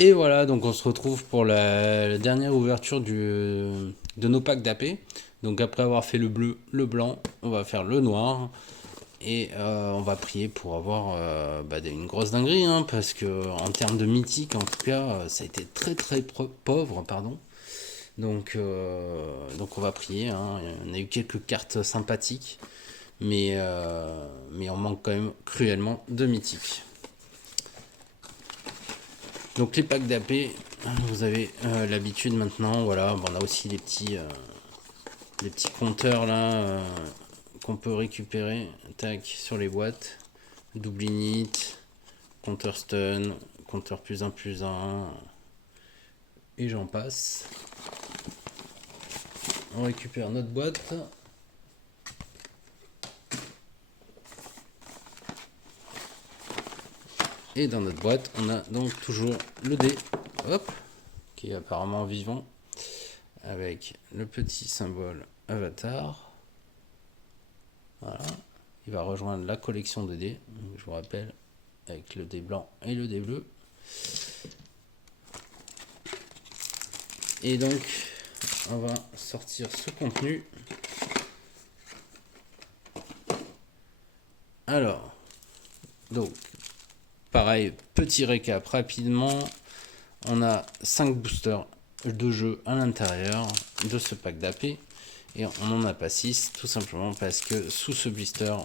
Et voilà, donc on se retrouve pour la dernière ouverture de nos packs d'AP. Donc après avoir fait le bleu, le blanc, on va faire le noir. Et on va prier pour avoir une grosse dinguerie, hein, parce que en termes de mythique, en tout cas, ça a été très très pauvre, pardon. Donc on va prier, hein. On a eu quelques cartes sympathiques, mais on manque quand même cruellement de mythique. Donc les packs d'AP, vous avez l'habitude maintenant. Voilà, bon, on a aussi les petits compteurs là qu'on peut récupérer, tac, sur les boîtes. Double init, compteur stun, compteur plus un et j'en passe. On récupère notre boîte. Et dans notre boîte, on a donc toujours le dé, hop, qui est apparemment vivant, avec le petit symbole avatar. Voilà. Il va rejoindre la collection de dés, je vous rappelle, avec le dé blanc et le dé bleu. Et donc, on va sortir ce contenu. Alors, donc, pareil, petit récap rapidement. On a 5 boosters de jeu à l'intérieur de ce pack d'AP. Et on n'en a pas 6, tout simplement parce que sous ce blister,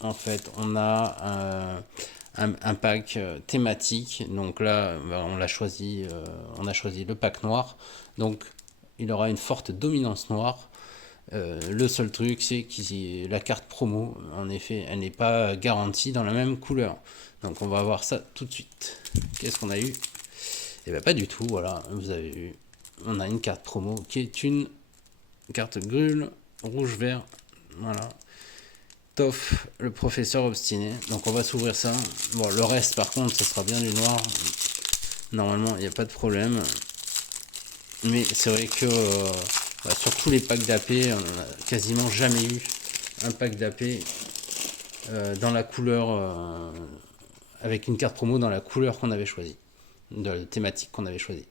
en fait, on a un pack thématique. Donc là, on a choisi le pack noir. Donc il aura une forte dominance noire. Le seul truc, c'est que la carte promo, en effet, elle n'est pas garantie dans la même couleur. Donc on va voir ça tout de suite. Qu'est-ce qu'on a eu? Et bien pas du tout, voilà, vous avez vu. On a une carte promo qui est une carte grûle, rouge-vert, voilà. Toff, le professeur obstiné. Donc on va s'ouvrir ça. Bon, le reste par contre, ce sera bien du noir. Normalement, il n'y a pas de problème. Mais c'est vrai que sur tous les packs d'AP, on n'a quasiment jamais eu un pack d'AP dans la couleur, avec une carte promo dans la couleur qu'on avait choisie, de la thématique qu'on avait choisie.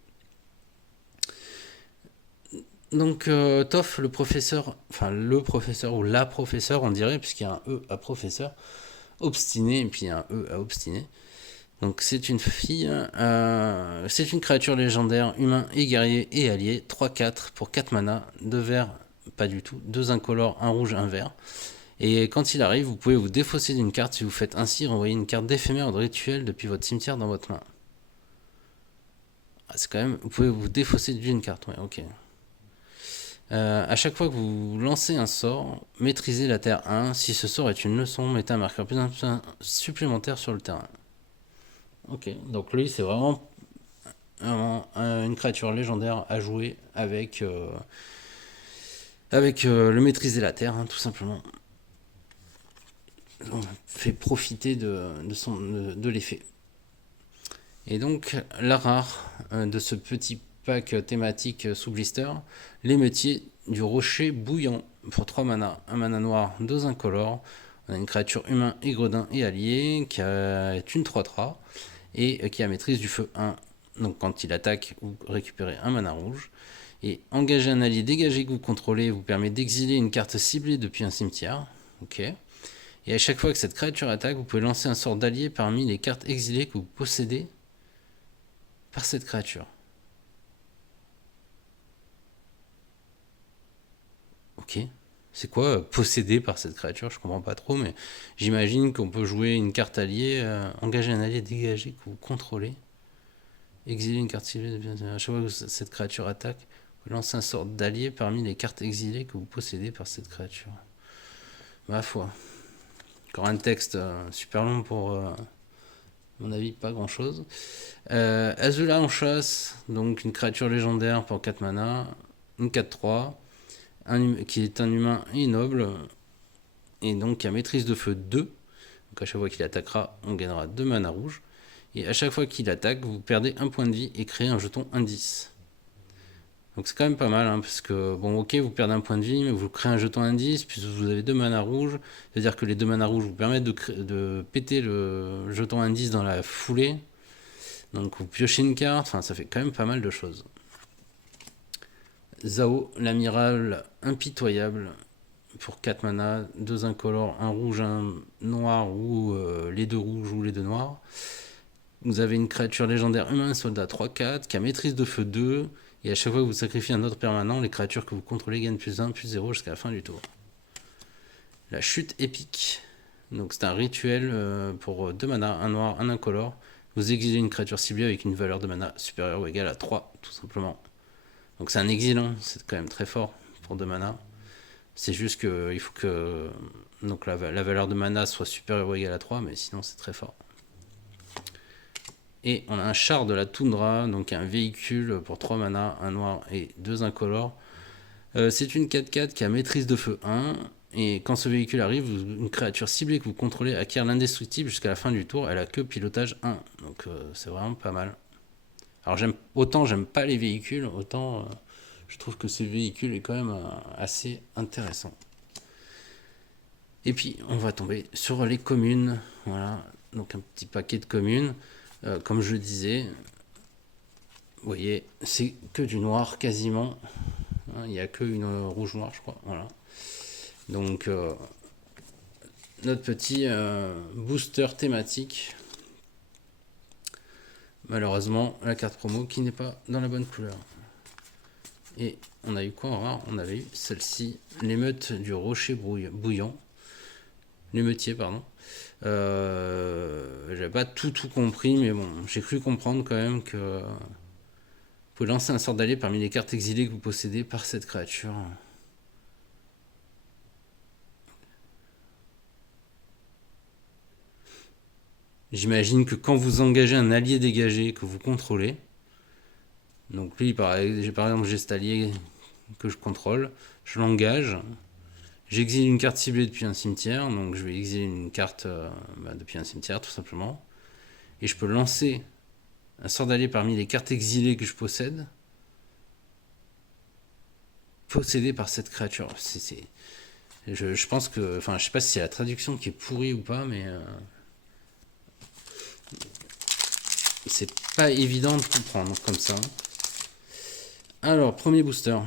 Donc Toff, le professeur ou la professeure, on dirait, puisqu'il y a un E à professeur, obstiné, et puis il y a un E à obstiné. Donc c'est une fille, c'est une créature légendaire, humain et guerrier et allié, 3-4 pour 4 mana, 2 verts, pas du tout, 2 incolores, un rouge, un vert. Et quand il arrive, vous pouvez vous défausser d'une carte si vous faites ainsi renvoyer une carte d'éphémère ou de rituel depuis votre cimetière dans votre main. Ah, c'est quand même, vous pouvez vous défausser d'une carte, ouais, ok. À chaque fois que vous lancez un sort, maîtrisez la terre 1. Si ce sort est une leçon, mettez un marqueur plus supplémentaire sur le terrain. Ok, donc lui c'est vraiment une créature légendaire à jouer avec le maîtriser la terre, hein, tout simplement. On fait profiter de l'effet. Et donc la rare de ce petit pack thématique sous blister, l'émeutier du rocher bouillant pour 3 mana, 1 mana noir, 2 incolores. On a une créature humain et gredin et allié qui est une 3-3 et qui a maîtrise du feu 1. Donc quand il attaque, vous récupérez un mana rouge. Et engager un allié dégagé que vous contrôlez vous permet d'exiler une carte ciblée depuis un cimetière. Ok. Et à chaque fois que cette créature attaque, vous pouvez lancer un sort d'allié parmi les cartes exilées que vous possédez par cette créature. Ok. C'est quoi possédé par cette créature? Je comprends pas trop, mais j'imagine qu'on peut jouer une carte alliée, engager un allié dégagé que vous contrôlez, exiler une carte ciblée. À chaque fois que cette créature attaque, vous lancez un sort d'allié parmi les cartes exilées que vous possédez par cette créature. Ma foi. Encore un texte super long pour, à mon avis, pas grand chose. Azula en chasse, donc une créature légendaire pour 4 mana, une 4-3, qui est un humain et noble, et donc qui a maîtrise de feu 2. Donc à chaque fois qu'il attaquera, on gagnera 2 mana rouges. Et à chaque fois qu'il attaque, vous perdez un point de vie et créez un jeton indice. Donc c'est quand même pas mal, hein, parce que, bon, ok, vous perdez un point de vie, mais vous créez un jeton indice, puis vous avez 2 mana rouges. C'est-à-dire que les 2 mana rouges vous permettent de péter le jeton indice dans la foulée. Donc vous piochez une carte, enfin ça fait quand même pas mal de choses. Zao, l'amiral impitoyable, pour 4 mana, 2 incolores, un rouge, un noir, ou les 2 rouges ou les 2 noirs. Vous avez une créature légendaire humain soldat 3-4 qui a maîtrise de feu 2, et à chaque fois que vous sacrifiez un autre permanent, les créatures que vous contrôlez gagnent plus 1, plus 0 jusqu'à la fin du tour. La chute épique. Donc c'est un rituel pour 2 mana, un noir, un incolore. Vous exilez une créature ciblée avec une valeur de mana supérieure ou égale à 3, tout simplement. Donc c'est un exil, hein. C'est quand même très fort pour 2 mana. C'est juste qu'il faut que donc la valeur de mana soit supérieure ou égale à 3, mais sinon c'est très fort. Et on a un char de la toundra, donc un véhicule pour 3 mana, un noir et 2 incolores. C'est une 4-4 qui a maîtrise de feu 1. Et quand ce véhicule arrive, une créature ciblée que vous contrôlez acquiert l'indestructible jusqu'à la fin du tour. Elle a que pilotage 1. Donc c'est vraiment pas mal. Alors autant j'aime pas les véhicules, autant je trouve que ce véhicule est quand même assez intéressant. Et puis on va tomber sur les communes. Voilà, donc un petit paquet de communes. Comme je disais, vous voyez, c'est que du noir quasiment. Il n'y a que une rouge-noire, je crois. Voilà. Donc, notre petit booster thématique. Malheureusement, la carte promo qui n'est pas dans la bonne couleur. Et on a eu quoi en rare? On avait eu celle-ci, l'émeute du rocher bouillant. L'émeutier, pardon. J'avais pas tout compris, mais bon, j'ai cru comprendre quand même que vous pouvez lancer un sort d'allié parmi les cartes exilées que vous possédez par cette créature. J'imagine que quand vous engagez un allié dégagé que vous contrôlez, donc lui, par exemple, j'ai cet allié que je contrôle, je l'engage, j'exile une carte ciblée depuis un cimetière, donc je vais exiler une carte depuis un cimetière tout simplement, et je peux lancer un sort d'allié parmi les cartes exilées que je possède, possédées par cette créature. Je pense que, enfin, je sais pas si c'est la traduction qui est pourrie ou pas, mais c'est pas évident de comprendre comme ça. Alors, premier booster.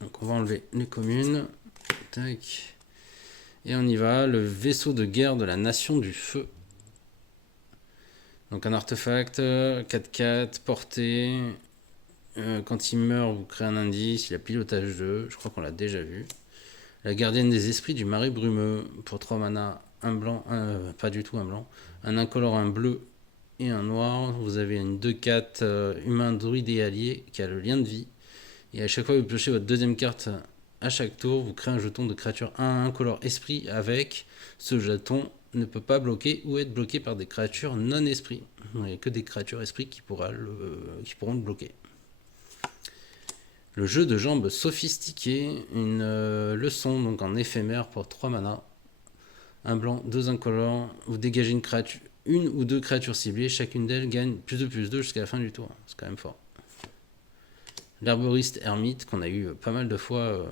Donc on va enlever les communes. Tac. Et on y va. Le vaisseau de guerre de la nation du feu. Donc un artefact, 4-4, portée. Quand il meurt, vous créez un indice. Il a pilotage 2. Je crois qu'on l'a déjà vu. La gardienne des esprits du marais brumeux. Pour 3 mana, un blanc, pas du tout un blanc. Un incolore, un bleu et un noir. Vous avez une 2-4 humain druide et allié qui a le lien de vie. Et à chaque fois que vous piochez votre deuxième carte à chaque tour, vous créez un jeton de créature 1 incolore esprit avec ce jeton ne peut pas bloquer ou être bloqué par des créatures non esprit. Il n'y a que des créatures esprit qui pourront le bloquer. Le jeu de jambes sophistiqué, une leçon donc en éphémère pour 3 mana. Un blanc, 2 incolores, vous dégagez une ou deux créatures ciblées, chacune d'elles gagne +2/+2 jusqu'à la fin du tour. C'est quand même fort. L'herboriste ermite qu'on a eu pas mal de fois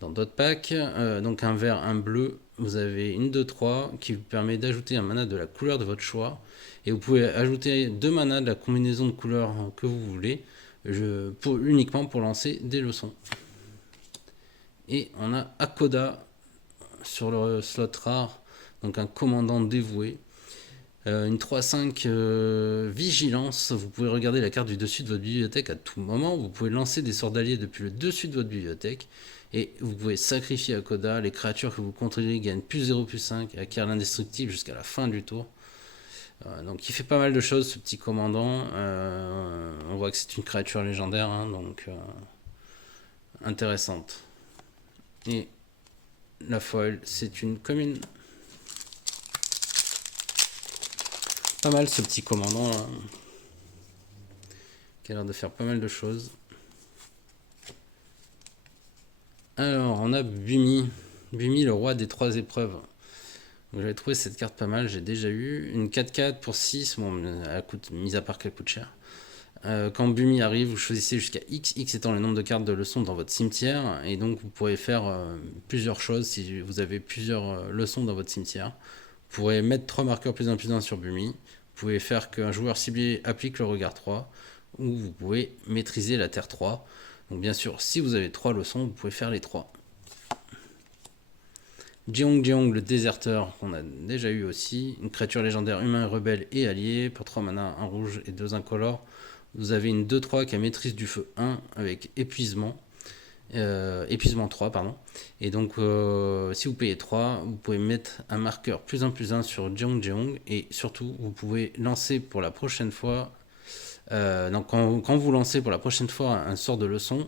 dans d'autres packs. Donc un vert, un bleu, vous avez une 2-3 qui vous permet d'ajouter un mana de la couleur de votre choix. Et vous pouvez ajouter 2 manas de la combinaison de couleurs que vous voulez, uniquement pour lancer des leçons. Et on a Akoda sur le slot rare, donc un commandant dévoué. Une 3-5 vigilance, vous pouvez regarder la carte du dessus de votre bibliothèque à tout moment, vous pouvez lancer des sorts d'alliés depuis le dessus de votre bibliothèque, et vous pouvez sacrifier Akoda, les créatures que vous contrôlez gagnent +0/+5 et acquièrent l'indestructible jusqu'à la fin du tour. Donc il fait pas mal de choses ce petit commandant, on voit que c'est une créature légendaire, hein, donc intéressante. Et la foil, c'est une commune. Pas mal ce petit commandant là, qui a l'air de faire pas mal de choses. Alors on a Bumi, le roi des 3 épreuves. J'avais trouvé cette carte pas mal, j'ai déjà eu une 4-4 pour 6, bon elle coûte, mis à part qu'elle coûte cher. Quand Bumi arrive, vous choisissez jusqu'à X, X étant le nombre de cartes de leçons dans votre cimetière, et donc vous pourrez faire plusieurs choses si vous avez plusieurs leçons dans votre cimetière. Vous pourrez mettre 3 marqueurs +1/+1 sur Bumi. Vous pouvez faire qu'un joueur ciblé applique le regard 3, ou vous pouvez maîtriser la terre 3. Donc bien sûr, si vous avez 3 leçons, vous pouvez faire les 3. Jeong, le déserteur, qu'on a déjà eu aussi. Une créature légendaire humain, rebelle et allié. Pour 3 mana, 1 rouge et 2 incolores. Vous avez une 2-3 qui a maîtrise du feu 1 avec épuisement. Épuisement 3, pardon. Et donc, si vous payez 3, vous pouvez mettre un marqueur +1/+1 sur Jeong. Et surtout, vous pouvez lancer pour la prochaine fois. Donc quand vous lancez pour la prochaine fois un sort de leçon,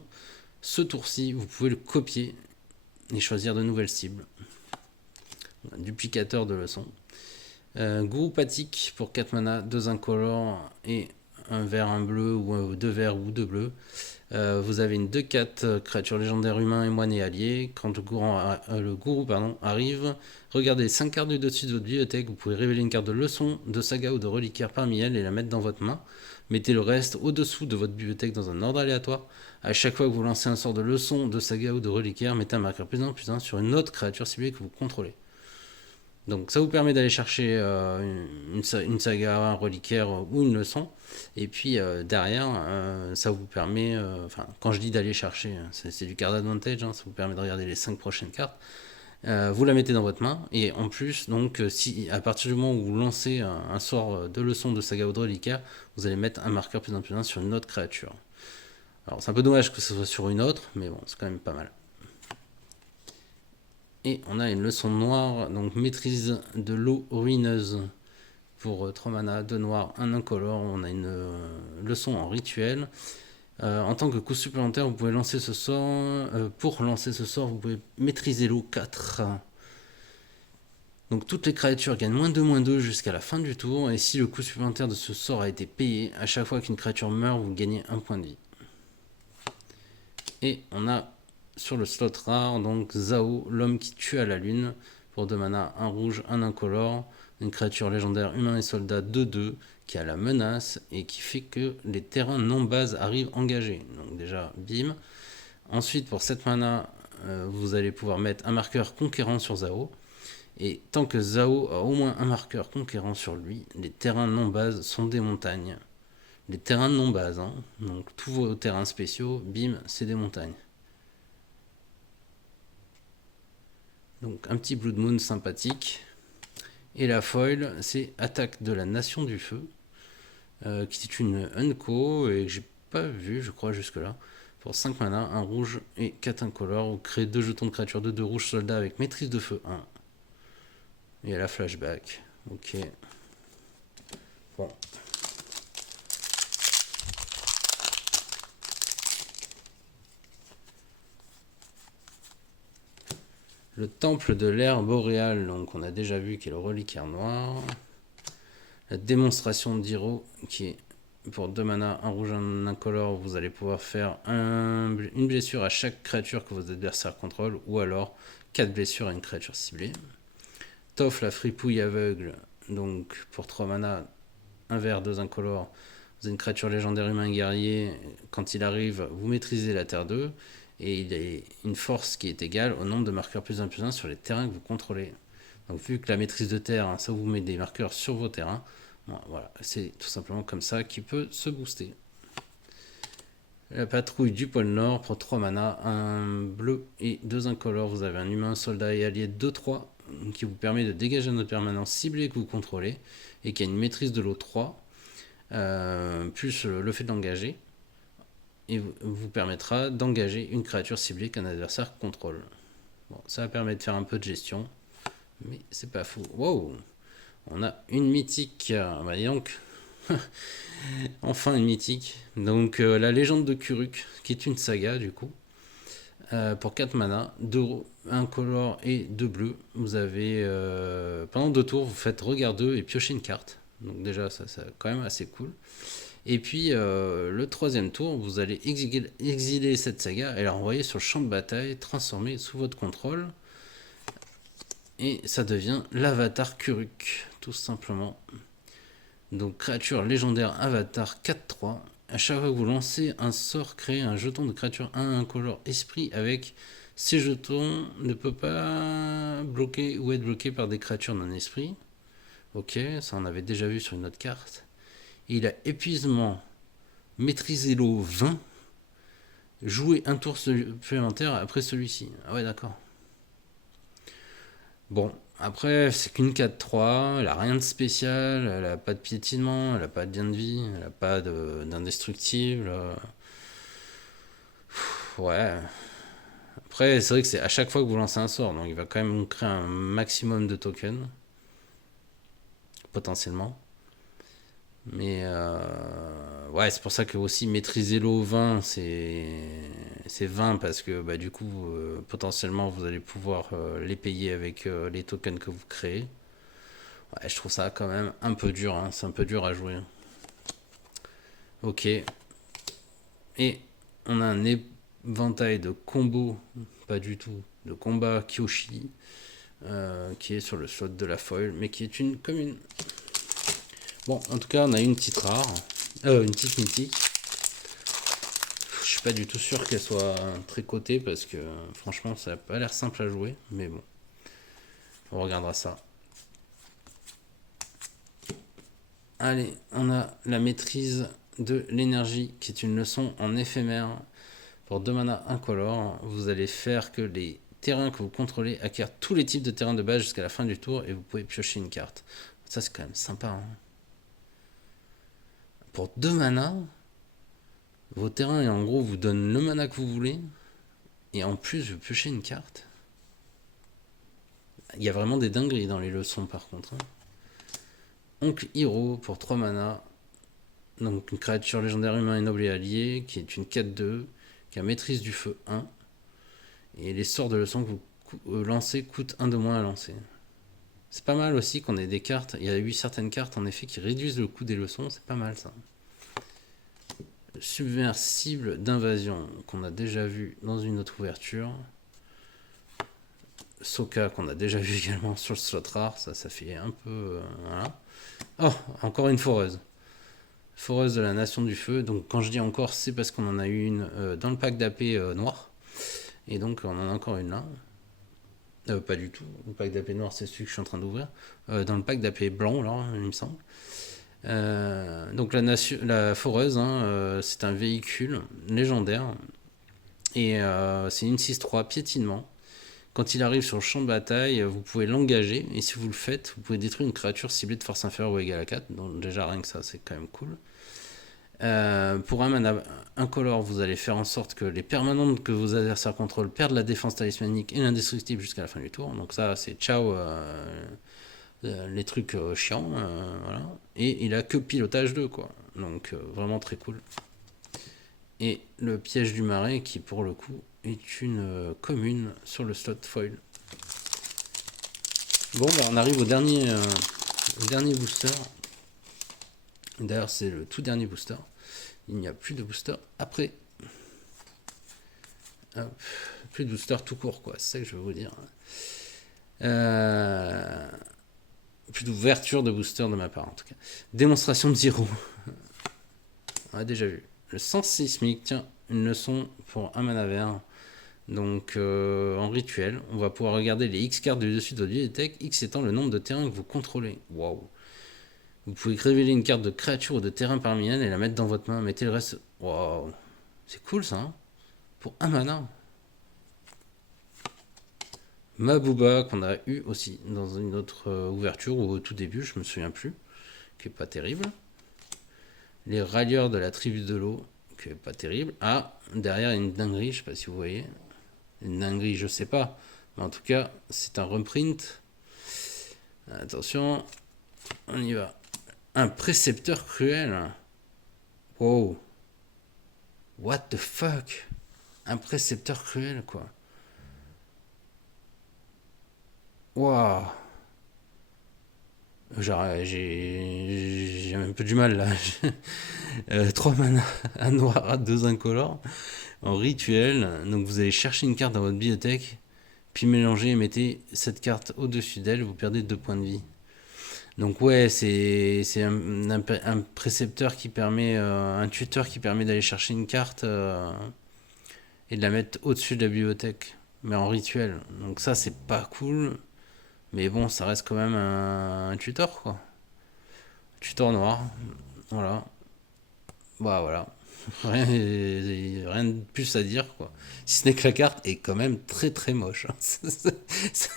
ce tour-ci, vous pouvez le copier et choisir de nouvelles cibles. Un duplicateur de leçons. Gourou Patik pour 4 mana, 2 incolores et un vert, un bleu, ou 2 verts ou 2 bleus. Vous avez une 2/4 créature légendaire humain et moine et allié. Quand le gourou arrive, regardez 5 cartes du dessus de votre bibliothèque. Vous pouvez révéler une carte de leçon, de saga ou de reliquaire parmi elles et la mettre dans votre main. Mettez le reste au-dessous de votre bibliothèque dans un ordre aléatoire. À chaque fois que vous lancez un sort de leçon, de saga ou de reliquaire, mettez un marqueur +1/+1 sur une autre créature ciblée que vous contrôlez. Donc ça vous permet d'aller chercher une saga, un reliquaire ou une leçon. Et puis derrière, ça vous permet, quand je dis d'aller chercher, c'est du card advantage, ça vous permet de regarder les 5 prochaines cartes. Vous la mettez dans votre main. Et en plus, donc, si à partir du moment où vous lancez un sort de leçon, de saga ou de reliquaire, vous allez mettre un marqueur +1/+1 sur une autre créature. Alors c'est un peu dommage que ce soit sur une autre, mais bon, c'est quand même pas mal. Et on a une leçon noire, donc maîtrise de l'eau ruineuse. Pour 3 mana, 2 noirs, 1 incolore, on a une leçon en rituel. En tant que coup supplémentaire, vous pouvez lancer ce sort. Pour lancer ce sort, vous pouvez maîtriser l'eau 4. Donc toutes les créatures gagnent -2/-2 jusqu'à la fin du tour. Et si le coup supplémentaire de ce sort a été payé, à chaque fois qu'une créature meurt, vous gagnez 1 point de vie. Et on a sur le slot rare, donc Zao, l'homme qui tue à la lune, pour 2 mana, 1 rouge, 1 incolore, une créature légendaire humain et soldat 2/2 qui a la menace et qui fait que les terrains non base arrivent engagés. Donc déjà, bim. Ensuite, pour 7 mana, vous allez pouvoir mettre un marqueur conquérant sur Zao. Et tant que Zao a au moins un marqueur conquérant sur lui, les terrains non base sont des montagnes. Les terrains non base, donc tous vos terrains spéciaux, bim, c'est des montagnes. Donc un petit Blood Moon sympathique. Et la foil, c'est Attaque de la Nation du Feu, qui est une unco et que j'ai pas vu, je crois, jusque-là. Pour 5 mana, 1 rouge et 4 incolores, vous créez 2 jetons de créature de 2 rouges soldats avec maîtrise de feu 1. Et la flashback. Ok. Bon. Le temple de l'ère boréale, donc on a déjà vu qui est le reliquaire noir. La démonstration d'Hiro, qui est pour 2 mana, 1 rouge, 1 incolore, vous allez pouvoir faire une blessure à chaque créature que vos adversaires contrôlent, ou alors 4 blessures à une créature ciblée. Toff, la fripouille aveugle, donc pour 3 mana, 1 vert, 2 incolores, vous avez une créature légendaire humain guerrier, quand il arrive, vous maîtrisez la terre 2, et il a une force qui est égale au nombre de marqueurs +1/+1 sur les terrains que vous contrôlez. Donc vu que la maîtrise de terre, ça vous met des marqueurs sur vos terrains, voilà, c'est tout simplement comme ça qu'il peut se booster. La patrouille du pôle Nord pour 3 mana, 1 bleu et 2 incolores. Vous avez un humain, soldat et allié 2/3 qui vous permet de dégager notre permanence ciblée que vous contrôlez et qui a une maîtrise de l'eau 3, plus le fait de l'engager, et vous permettra d'engager une créature ciblée qu'un adversaire contrôle. Bon, ça va permettre de faire un peu de gestion, mais c'est pas fou. Wow! On a une mythique. Bah donc, enfin une mythique. Donc la légende de Kuruk, qui est une saga du coup. Pour 4 mana, 2 incolores et 2 bleus. Vous avez pendant 2 tours, vous faites regard 2 et piochez une carte. Donc déjà, ça c'est quand même assez cool. Et puis le 3e tour, vous allez exiler cette saga et la renvoyer sur le champ de bataille, transformée sous votre contrôle. Et ça devient l'avatar Kuruk, tout simplement. Donc créature légendaire avatar 4/3. À chaque fois que vous lancez un sort, créez un jeton de créature 1 incolore esprit avec ces jetons ne peut pas bloquer ou être bloqué par des créatures non esprit. Ok, ça on avait déjà vu sur une autre carte. Et il a épuisement, maîtriser l'eau 20, jouer un tour supplémentaire après celui-ci. Ah ouais, d'accord. Bon, après, c'est qu'une 4-3, elle a rien de spécial, elle a pas de piétinement, elle a pas de bien de vie, elle a pas d'indestructible. Ouais. Après, c'est vrai que c'est à chaque fois que vous lancez un sort, donc il va quand même créer un maximum de tokens, potentiellement. Mais ouais, c'est pour ça que aussi maîtriser l'eau 20, c'est 20 parce que bah, du coup, potentiellement, vous allez pouvoir les payer avec les tokens que vous créez. Ouais, je trouve ça quand même un peu dur, hein. C'est un peu dur à jouer. Ok. Et on a un éventail de combos, pas du tout, de combat Kyoshi, qui est sur le slot de la foil, mais qui est une commune. Bon, en tout cas, on a une petite rare, une petite mythique. Je suis pas du tout sûr qu'elle soit très cotée parce que franchement, ça n'a pas l'air simple à jouer, mais bon, on regardera ça. Allez, on a la maîtrise de l'énergie qui est une leçon en éphémère. Pour 2 mana incolore, vous allez faire que les terrains que vous contrôlez acquièrent tous les types de terrains de base jusqu'à la fin du tour et vous pouvez piocher une carte. Ça, c'est quand même sympa. Hein. Pour 2 mana, vos terrains, et en gros, vous donnent le mana que vous voulez et en plus, vous piochez une carte. Il y a vraiment des dingueries dans les leçons, par contre. Hein. Oncle Hiro pour 3 mana. Donc, une créature légendaire humain et noble et allié qui est une 4-2 qui a maîtrise du feu 1. Et les sorts de leçon que vous lancez coûtent 1 de moins à lancer. C'est pas mal aussi qu'on ait des cartes. Il y a eu certaines cartes en effet qui réduisent le coût des leçons. C'est pas mal ça. Subversible d'invasion qu'on a déjà vu dans une autre ouverture. Soka qu'on a déjà vu également sur le slot rare. Ça fait un peu. Voilà. Oh, encore une foreuse. Foreuse de la Nation du Feu. Donc quand je dis encore, c'est parce qu'on en a eu une dans le pack d'AP noir. Et donc on en a encore une là. Pas du tout. Le pack d'AP noir, c'est celui que je suis en train d'ouvrir. Dans le pack d'AP blanc, là, il me semble. Donc la foreuse, hein, c'est un véhicule légendaire. Et c'est une 6-3 piétinement. Quand il arrive sur le champ de bataille, vous pouvez l'engager. Et si vous le faites, vous pouvez détruire une créature ciblée de force inférieure ou égale à 4. Donc déjà rien que ça, c'est quand même cool. Pour un mana incolore, vous allez faire en sorte que les permanentes que vos adversaires contrôlent perdent la défense talismanique et l'indestructible jusqu'à la fin du tour. Donc ça, c'est ciao les trucs chiants. Voilà. Et il a que pilotage 2, quoi. Donc vraiment très cool. Et le piège du marais qui, pour le coup, est une commune sur le slot foil. Bon, bah, on arrive au dernier booster. D'ailleurs, c'est le tout dernier booster. Il n'y a plus de booster après. Hop. Plus de booster tout court, quoi. C'est ça que je veux vous dire. Plus d'ouverture de booster de ma part, en tout cas. Démonstration de Zero. On a déjà vu. Le sens sismique, tiens, une leçon pour un mana vert. Donc, en rituel, on va pouvoir regarder les X cartes du dessus de votre bibliothèque, X étant le nombre de terrains que vous contrôlez. Waouh! Vous pouvez révéler une carte de créature ou de terrain parmi elles et la mettre dans votre main. Mettez le reste. Waouh! C'est cool ça, hein? Pour un mana. Mabooba, qu'on a eu aussi dans une autre ouverture, ou au tout début, je me souviens plus, qui est pas terrible. Les rallieurs de la tribu de l'eau, qui est pas terrible. Ah, derrière, il y a une dinguerie, je sais pas si vous voyez. Une dinguerie, je sais pas. Mais en tout cas, c'est un reprint. Attention, on y va. Un précepteur cruel. Wow. What the fuck? Un précepteur cruel, quoi. Waouh. Genre, j'ai un peu du mal là. 3 mana, un noir, 2 incolores. En rituel, donc vous allez chercher une carte dans votre bibliothèque, puis mélanger et mettez cette carte au-dessus d'elle, vous perdez 2 points de vie. Donc ouais, c'est un précepteur qui permet, un tuteur qui permet d'aller chercher une carte et de la mettre au-dessus de la bibliothèque, mais en rituel. Donc ça, c'est pas cool, mais bon, ça reste quand même un tuteur, quoi. tutor noir, voilà. Bah voilà. Rien de plus à dire, quoi. Si ce n'est que la carte est quand même très très moche, hein.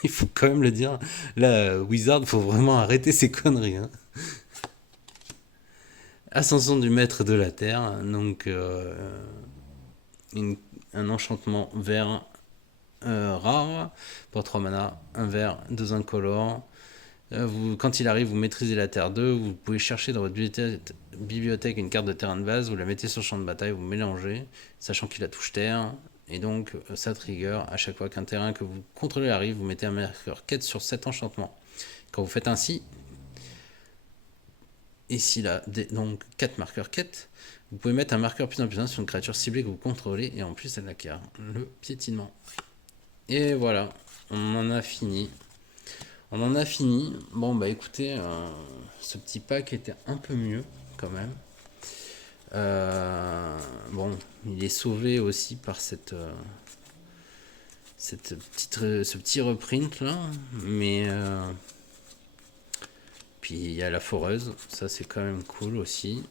Il faut quand même le dire. Là, Wizard, faut vraiment arrêter ces conneries, hein. Ascension du maître de la terre, donc une- un enchantement vert rare pour 3 mana, un vert, 2 incolores. Quand il arrive, vous maîtrisez la terre 2, vous pouvez chercher dans votre bibliothèque une carte de terrain de base, vous la mettez sur le champ de bataille, vous mélangez, sachant qu'il la touche terre, et donc ça trigger à chaque fois qu'un terrain que vous contrôlez arrive, vous mettez un marqueur quête sur cet enchantement. Quand vous faites ainsi, et s'il a donc 4 marqueurs quête, vous pouvez mettre un marqueur plus puissant sur une créature ciblée que vous contrôlez, et en plus elle acquiert le piétinement. Et voilà, on en a fini. On en a fini. Bon, bah écoutez, ce petit pack était un peu mieux quand même. Bon, il est sauvé aussi par ce petit reprint là. Mais puis il y a la foreuse, ça c'est quand même cool aussi.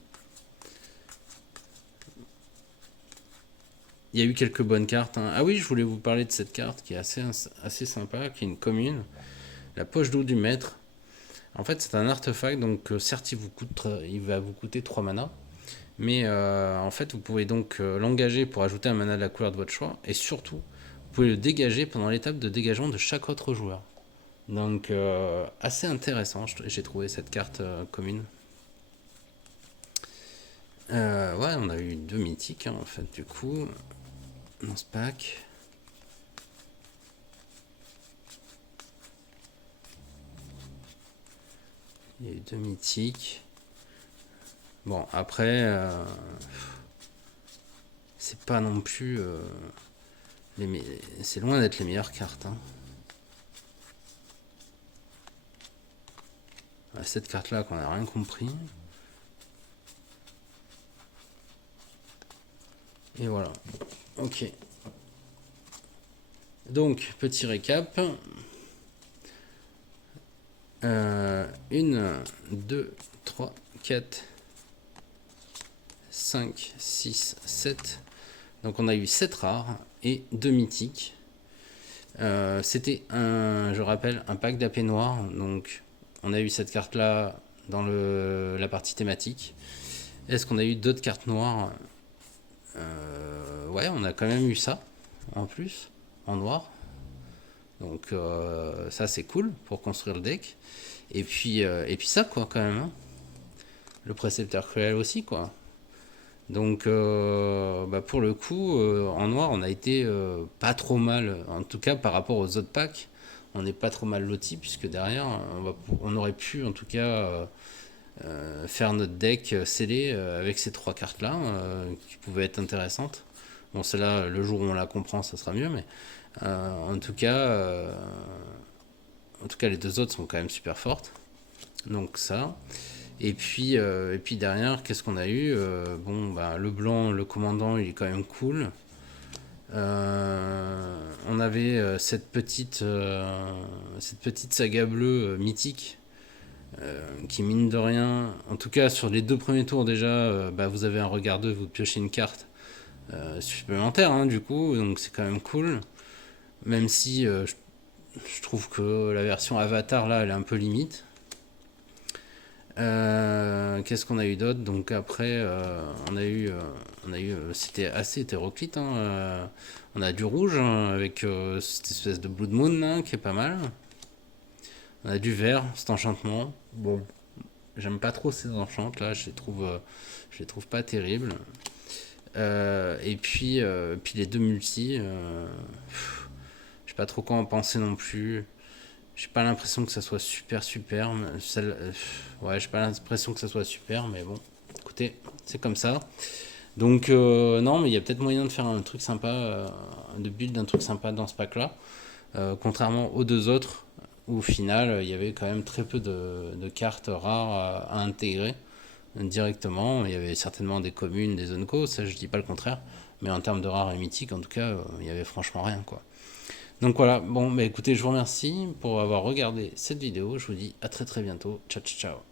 Il y a eu quelques bonnes cartes, hein. Ah oui, je voulais vous parler de cette carte qui est assez sympa, qui est une commune. La poche d'eau du maître. En fait, c'est un artefact, donc certes, il va vous coûter 3 mana. Mais en fait, vous pouvez donc l'engager pour ajouter un mana de la couleur de votre choix. Et surtout, vous pouvez le dégager pendant l'étape de dégagement de chaque autre joueur. Donc, assez intéressant, j'ai trouvé cette carte commune. Ouais, on a eu 2 mythiques, hein, en fait, du coup, dans ce pack. Il y a eu 2 mythiques. Bon, après, c'est pas non plus... c'est loin d'être les meilleures cartes, hein. Cette carte là qu'on a rien compris. Et voilà. Ok. Donc, petit récap. 1, 2, 3, 4, 5, 6, 7. Donc on a eu 7 rares et 2 mythiques. C'était je rappelle, un pack d'AP noir. Donc on a eu cette carte là dans la partie thématique. Est-ce qu'on a eu d'autres cartes noires? Ouais, on a quand même eu ça en plus, en noir. Donc ça c'est cool pour construire le deck. Et puis ça quoi quand même, hein. Le précepteur cruel aussi quoi. Donc bah pour le coup, en noir on a été pas trop mal, en tout cas par rapport aux autres packs, on n'est pas trop mal loti puisque derrière on aurait pu en tout cas faire notre deck scellé avec ces 3 cartes là qui pouvaient être intéressantes. Bon celle-là le jour où on la comprend ça sera mieux mais en tout cas les 2 autres sont quand même super fortes. Donc ça. Et puis derrière, qu'est-ce qu'on a eu? Bon, bah, le blanc, le commandant, il est quand même cool. On avait cette petite saga bleue mythique qui, mine de rien, en tout cas sur les 2 premiers tours déjà, bah, vous avez un regard 2, vous piochez une carte supplémentaire, hein, du coup, donc c'est quand même cool. Même si je trouve que la version Avatar là, elle est un peu limite. Qu'est-ce qu'on a eu d'autre? Donc après, c'était assez hétéroclite, hein. On a du rouge hein, avec cette espèce de Blood Moon hein, qui est pas mal. On a du vert, cet enchantement. Bon, j'aime pas trop ces enchantes là, je les trouve pas terribles. Puis les 2 multi, je sais pas trop quoi en penser non plus. J'ai pas l'impression que ça soit super super. Ouais, j'ai pas l'impression que ça soit super, mais bon, écoutez, c'est comme ça. Donc non, mais il y a peut-être moyen de faire un truc sympa, de build un truc sympa dans ce pack-là. Contrairement aux 2 autres, où au final, il y avait quand même très peu de cartes rares à intégrer directement. Il y avait certainement des communes, des zones co, ça je dis pas le contraire. Mais en termes de rares et mythiques, en tout cas, il y avait franchement rien, quoi. Donc voilà, bon, bah écoutez, je vous remercie pour avoir regardé cette vidéo. Je vous dis à très très bientôt. Ciao, ciao.